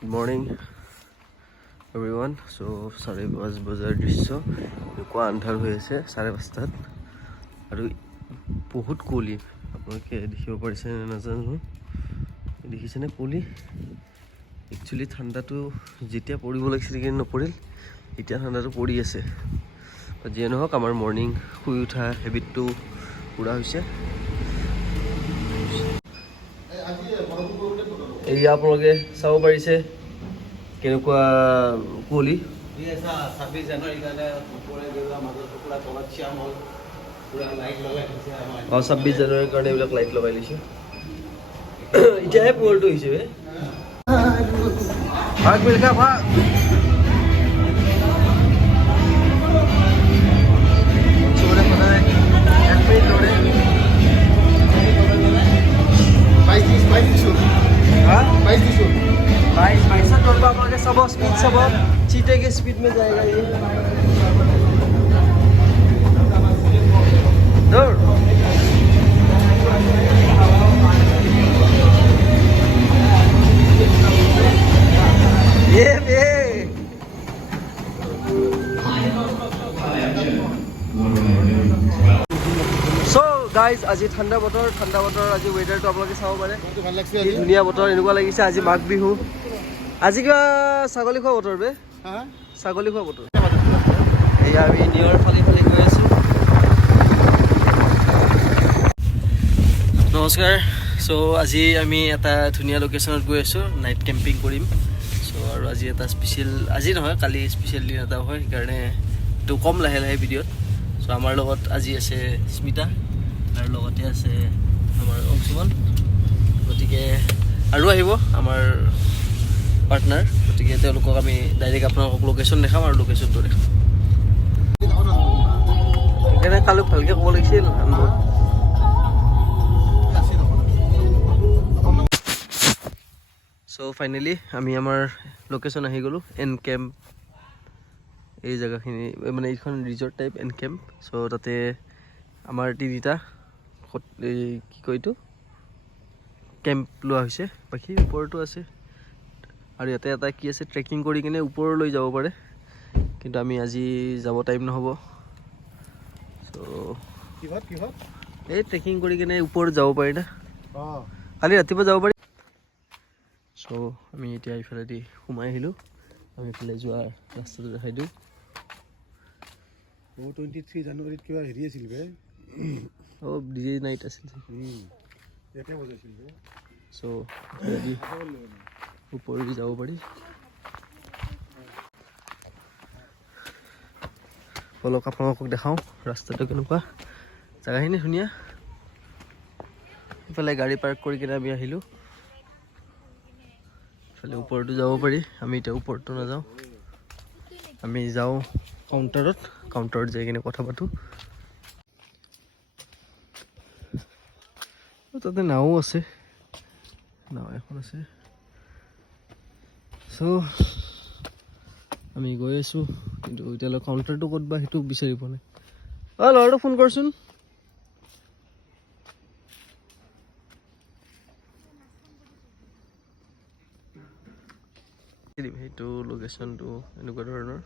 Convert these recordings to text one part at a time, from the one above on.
Good morning everyone. So 5:30 বজাৰ দৃশ্য এনেকুৱা আন্ধাৰ হৈ আছে 5:30 আৰু বহুত কুঁৱলী আপোনালোকে দেখিব পাৰিছে নে নাজানো দেখিছেনে কুঁৱলী একচুৱেলি ঠাণ্ডাটো যেতিয়া পৰিব লাগিছিল কিন্তু নপৰিল এতিয়া ঠাণ্ডাটো পৰি আছে যিয়ে নহওক আমাৰ মৰ্ণিং শুই উঠা হেবিটটো পুৰা হৈছে এই আপোনালোকে চাব পাৰিছে কেনেকুৱা কুঁৱলী 26 জানুৱাৰীৰ কাৰণে ওপৰে গৈ মাজত পুৰা তলত চিয়াম হ'ল পুৰা লাইট লগাই দিছে আমাৰ 26 জানুৱাৰীৰ কাৰণে এইবিলাক লাইট লগাই লৈছে এতিয়াহে পোহৰটো হৈছে ভাগ মিলকা ভাগ सब स्पीड सब चीटे के स्पीड में जाएगा ये दौड़ ये सो गाइज আজি ঠাণ্ডা বতৰ আজি ৱেডাৰটো আপোনালোকে চাব পাৰে কি ধুনীয়া বতৰ এনেকুৱা লাগিছে আজি মাঘ বিহু আজি কিবা ছাগলী খোৱা বতৰ বে ছাগলী খোৱা বতৰ এয়া আমি নিয়ৰ ফালি গৈ আছো নমস্কাৰ চ' আজি আমি এটা ধুনীয়া লোকেশ্যনত গৈ আছো নাইট কেম্পিং কৰিম চ' আৰু আজি এটা স্পেচিয়েল আজি নহয় কালি স্পেচিয়েল দিন এটা হয় সেইকাৰণে এইটো কম লাহে লাহে ভিডিঅ'ত চ' আমাৰ লগত আজি আছে স্মিতা আৰু লগতে আছে আমাৰ অংশুমান গতিকে আৰু আহিব আমাৰ পাৰ্টনাৰ গতিকে তেওঁলোকক আমি ডাইৰেক্ট আপোনালোকক লোকেশ্যন দেখাম আৰু লোকেশ্যনটো দেখাম সেইকাৰণে কালি ভালকৈ ক'ব লাগিছিল চ' ফাইনেলি আমি আমাৰ লোকেশ্যন আহি গ'লোঁ এন কেম্প এই জেগাখিনি মানে এইখন ৰিজৰ্ট টাইপ এন কেম্প চ' তাতে আমাৰ তিনিটা এই কি কয় এইটো কেম্প লোৱা হৈছে বাকী ওপৰতো আছে আৰু ইয়াতে এটা কি আছে ট্ৰেকিং কৰি কিনে ওপৰলৈ যাব পাৰে কিন্তু আমি আজি যাব টাইম নহ'ব চ' এই ট্ৰেকিং কৰি কিনে ওপৰত যাব পাৰি না কালি ৰাতিপুৱা যাব পাৰি চ' আমি এতিয়া এইফালেদি সোমাই আহিলোঁ আমি এইফালে যোৱা ৰাস্তাটো দেখাই দিওঁ 23 জানুৱাৰীত কিবা হেৰি আছিল বে ডিজে নাইট আছিল ইয়াতে বজাইছিল বে চ' ওপৰেদি যাব পাৰি অলপ আপোনালোকক দেখাওঁ ৰাস্তাটো কেনেকুৱা জেগাখিনি ধুনীয়া ইফালে গাড়ী পাৰ্ক কৰি কিনে আমি আহিলোঁ ইফালে ওপৰতো যাব পাৰি আমি এতিয়া ওপৰতো নাযাওঁ আমি যাওঁ কাউণ্টাৰত যাই কিনে কথা পাতোঁ তাতে নাও আছে নাও এখন আছে চ' আমি গৈ আছোঁ কিন্তু এতিয়ালৈ কাউণ্টাৰটো ক'ত বা সেইটো বিচাৰি পোৱা নাই ল'ৰাটো ফোন কৰচোন সেইটো লোকেশ্যনটো এনেকুৱা ধৰণৰ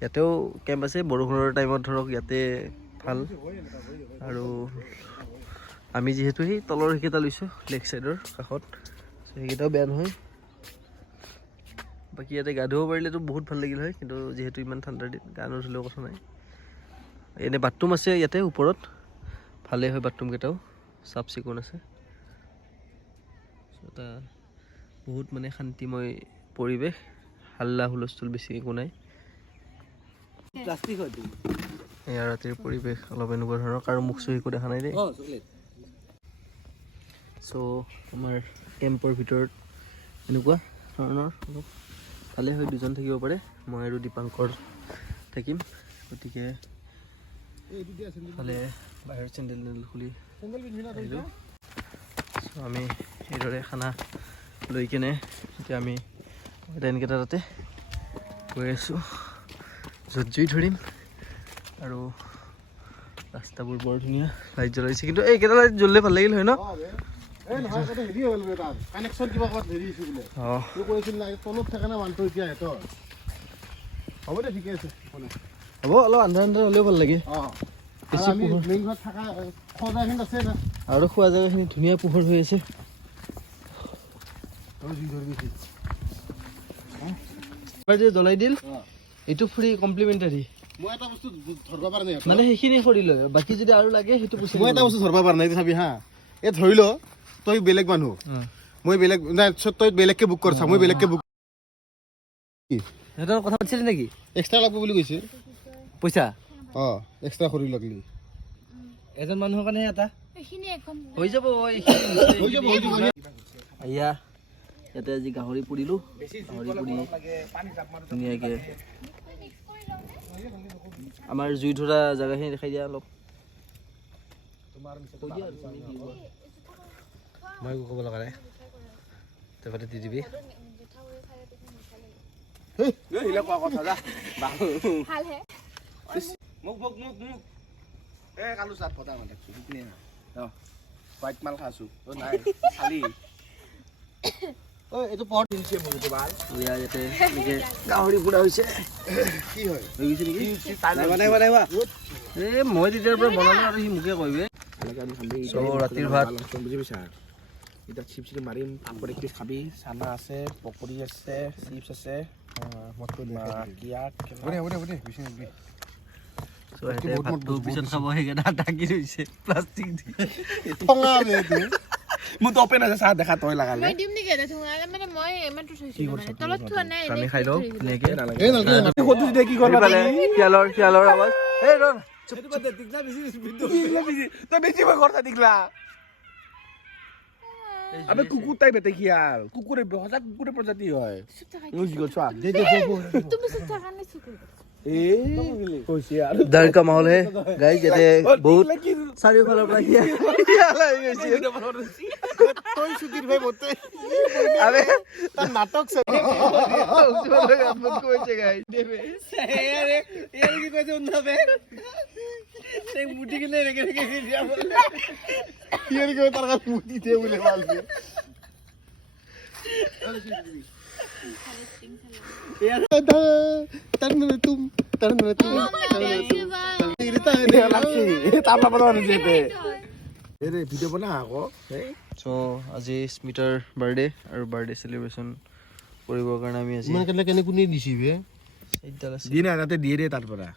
ইয়াতেও কেম্প আছে বৰষুণৰ টাইমত ধৰক ইয়াতে ভাল আৰু আমি যিহেতু সেই তলৰ সেইকেইটা লৈছোঁ লেগ চাইডৰ কাষত সেইকেইটাও বেয়া নহয় বাকী ইয়াতে গা ধুব পাৰিলেতো বহুত ভাল লাগিল হয় কিন্তু যিহেতু ইমান ঠাণ্ডাৰ দিন গা নুধুলেও কথা নাই এনে বাথৰুম আছে ইয়াতে ওপৰত ভালেই হয় বাথৰুমকেইটাও চাফ চিকুণ আছে এটা বহুত মানে শান্তিময় পৰিৱেশ হাল্লা হুলস্থুল বেছি একো নাই প্লাষ্টিক হয়তো এয়া ৰাতিৰ পৰিৱেশ অলপ এনেকুৱা ধৰণৰ কাৰো মুখ চুখ একো দেখা নাই দেই চ' আমাৰ কেম্পৰ ভিতৰত এনেকুৱা ধৰণৰ অলপ ভালেই হয় দুজন থাকিব পাৰে মই আৰু দীপাংকৰ থাকিম গতিকে ভালে বাহিৰত চেণ্ডেল খুলি আহিলোঁ চ' আমি এইদৰে খানা লৈ কিনে এতিয়া আমি টেণ্টকেইটা তাতে গৈ আছোঁ য'ত জুই ধৰিম আৰু ৰাস্তাবোৰ বৰ ধুনীয়া লাইট জ্বলাইছে কিন্তু এইকেইটা লাইট জ্বলিলে ভাল লাগিল হয় ন এই নহয় কথা হেৰি হ'ল বে তাৰ কানেকশ্যন কিবা ক'ত হেৰি হৈছে বোলে অঁ তই কৈছিল না তলত থাকে না মানুহটো এতিয়া সিহঁতৰ হ'ব দে ঠিকে আছে হ'ব অলপ আন্ধাৰ আন্ধাৰ হ'লেও ভাল লাগে অঁ বেছি আমি পোহৰ মেইন ঘৰত থকা সজাখিনি আছে না আৰু খোৱা জেগাখিনি ধুনীয়া পোহৰ হৈ আছে তই যি ধৰি গৈছি এবাৰ যে জ্বলাই দিল অঁ এইটো ফ্ৰী কমপ্লিমেণ্টাৰী মই এটা বস্তু ধৰিব পৰা নাই মানে সেইখিনি কৰি লয় বাকী যদি আৰু লাগে সেইটো পইচা মই এটা বস্তু ধৰিব পৰা নাই চাবি হা এই ধৰি ল তই বেলেগ মানুহ মই বেলেগ নাই তই বেলেগকে বুক কৰছা মই বেলেগকে বুক সিহঁতৰ কথা পাতিছিলি নেকি এক্সট্ৰা লাগব বুলি কৈছে পইচা অঁ এক্সট্ৰা কৰি লাগলি এজন মানুহৰ কাৰণে এটা হৈ যাব এয়া ইয়াতে আজি গাহৰি পুৰিলোঁ গাহৰি পুৰি ধুনীয়াকৈ আমাৰ জুই ধৰা জেগাখিনি দেখাই দিয়া অলপ মই ক'ব লগা নাই তাৰপৰা দি দিবি কালো চাট ফটা মানে হোৱাইট মাল খাইছো নাই খালি এইটো পট দিছে মোক ভাল ইয়াতে এনেকৈ গাহৰি পুৰা হৈছে কি হয় হৈ গৈছে নেকি এই মই তেতিয়াৰ পৰা বনালোঁ আৰু সি মোকে কয় ৰাতিৰ ভাত বুজি পাইছা এতিয়া চিপ চিপ মাৰিম পাপৰ একটি খাবি চানা আছে পকৰি আছে চিপছ আছে পিছত খাব সেইকেইটা ঢাকি থৈছে প্লাষ্টিক দি মোৰতো অপেন আছে চাহ দেখা তই লাগালে আমি খাই লওঁ ধুনীয়াকৈ শিয়ালৰ আৱাজ এই ৰ তই বেছি মই ঘৰতে দিকলা আবে কুকুৰ টাইপ এতে কিয়াল কুকুৰে সঁচা কুকুৰে প্ৰজাতি হয় डर का माहौल है गाइस जैसे बहुत চাৰিওফালৰ পৰা তই সুধীৰ ভাই মতে আরে তার নাটক সে কৈছে গাইস এর কি কইছে উন্নবে এই মুটি গলে রেগে রেগে দিয়া বলে ইয়ার কি তার কাছে মুটি দে বলে বলছে ভিডিঅ' বনা আকৌ চ' আজি স্মিতাৰ বাৰ্থডে আৰু বাৰ্থডে চেলিব্ৰেশ্যন কৰিবৰ কাৰণে আমি আজি কেনে কোনে দিছি বে এইডাল আছে দি না তাতে দিয়ে দে তাৰ পৰা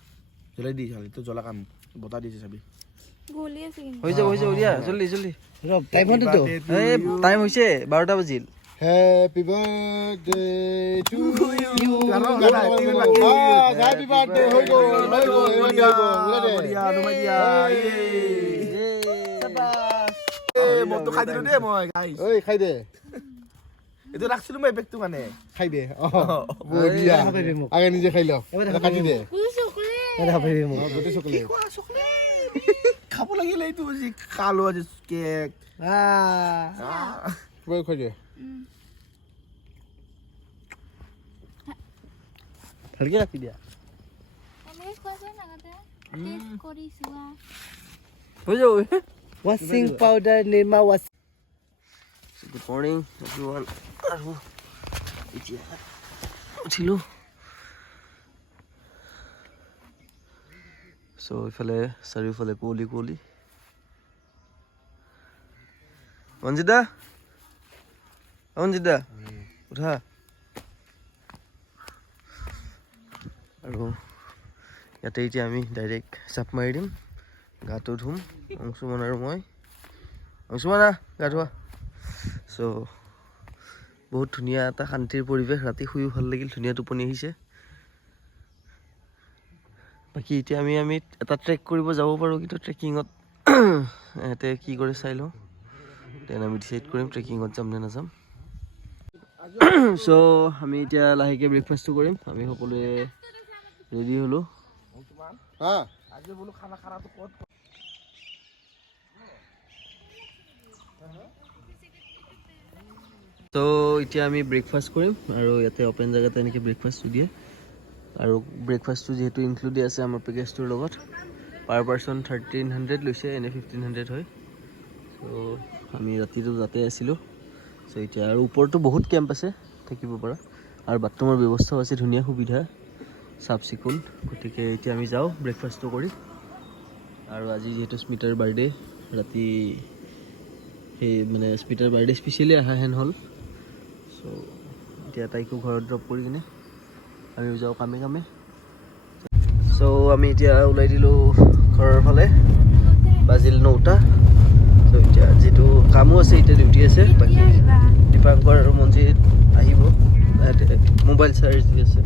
জ্বলাই দি খালি তো জ্বলা কাম বতা দিছে চাবি হৈ যাব উলিয়া জলদি জলদি টাইম হতেতো এই টাইম হৈছে 12টা বাজিল Happy birthday to you. Happy birthday. মইতো খাই দিলো দেই মই গাইছ ঐ খাই দে এইটো ৰাখছিলো মই বেগটো মানে খাই দে বঢ়িয়া আগে নিজে খাই ল কাটি দে গোটেই চকলেট খাব লাগিলে এইটো আজি খালো আজি কেক খাই দে ভালকে ৰাখি দিয়া হৈ যাব washing powder nirma was good morning everyone আৰু এতিয়া উঠিলো সো ইফালে চাৰিওফালে কুঁৱলী অঞ্জিতা উঠা আৰু ইয়াতে এতিয়া আমি ডাইৰেক্ট চাপ মাৰি দিম গাটো ধুম অংশুমান আৰু মই অংশুমানা গা ধোৱা চ' বহুত ধুনীয়া এটা শান্তিৰ পৰিৱেশ ৰাতি শুইও ভাল লাগিল ধুনীয়া টোপনি আহিছে বাকী এতিয়া আমি এটা ট্ৰেক কৰিব যাব পাৰোঁ কিন্তু ট্ৰেকিঙত ইয়াতে কি কৰে চাই লওঁ দেন আমি ডিচাইড কৰিম ট্ৰেকিঙত যাম নে নাযাম চ' আমি এতিয়া লাহেকৈ ব্ৰেকফাষ্টটো কৰিম আমি সকলোৱে ৰেডি হ'লোঁ আজি বোলো খানা খানাটো ক'ত তো এতিয়া আমি ব্ৰেকফাষ্ট কৰিম আৰু ইয়াতে অপেন জেগাতে এনেকৈ ব্ৰেকফাষ্টটো দিয়ে আৰু ব্ৰেকফাষ্টটো যিহেতু ইনক্লুডেড আছে আমাৰ পেকেজটোৰ লগত পাৰ পাৰ্চন 1300 লৈছে এনে 1500 হয় চ' আমি ৰাতিটো তাতে আছিলোঁ। চ' এতিয়া আৰু ওপৰতো বহুত কেম্প আছে থাকিব পৰা, আৰু বাথৰুমৰ ব্যৱস্থাও আছে, ধুনীয়া সুবিধা, চাফ চিকুণ। গতিকে এতিয়া আমি যাওঁ ব্ৰেকফাষ্টটো কৰি। আৰু আজি যিহেতু স্মিতাৰ বাৰ্থডে, ৰাতি সেই মানে স্মিতাৰ বাৰ্থডে স্পেচিয়েলি অহা হেন হ'ল। চ' এতিয়া তাইকো ঘৰত ড্ৰপ কৰি কিনে আমিও যাওঁ কামে কামে। চ' আমি এতিয়া ওলাই দিলোঁ ঘৰৰ ফালে, বাজিল 9টা। চ' এতিয়া যিটো কামো আছে, এতিয়া ডিউটি আছে, বাকী দীপাংকৰ আৰু মঞ্জিত আহিব, মোবাইল চাৰ্জ দি আছে।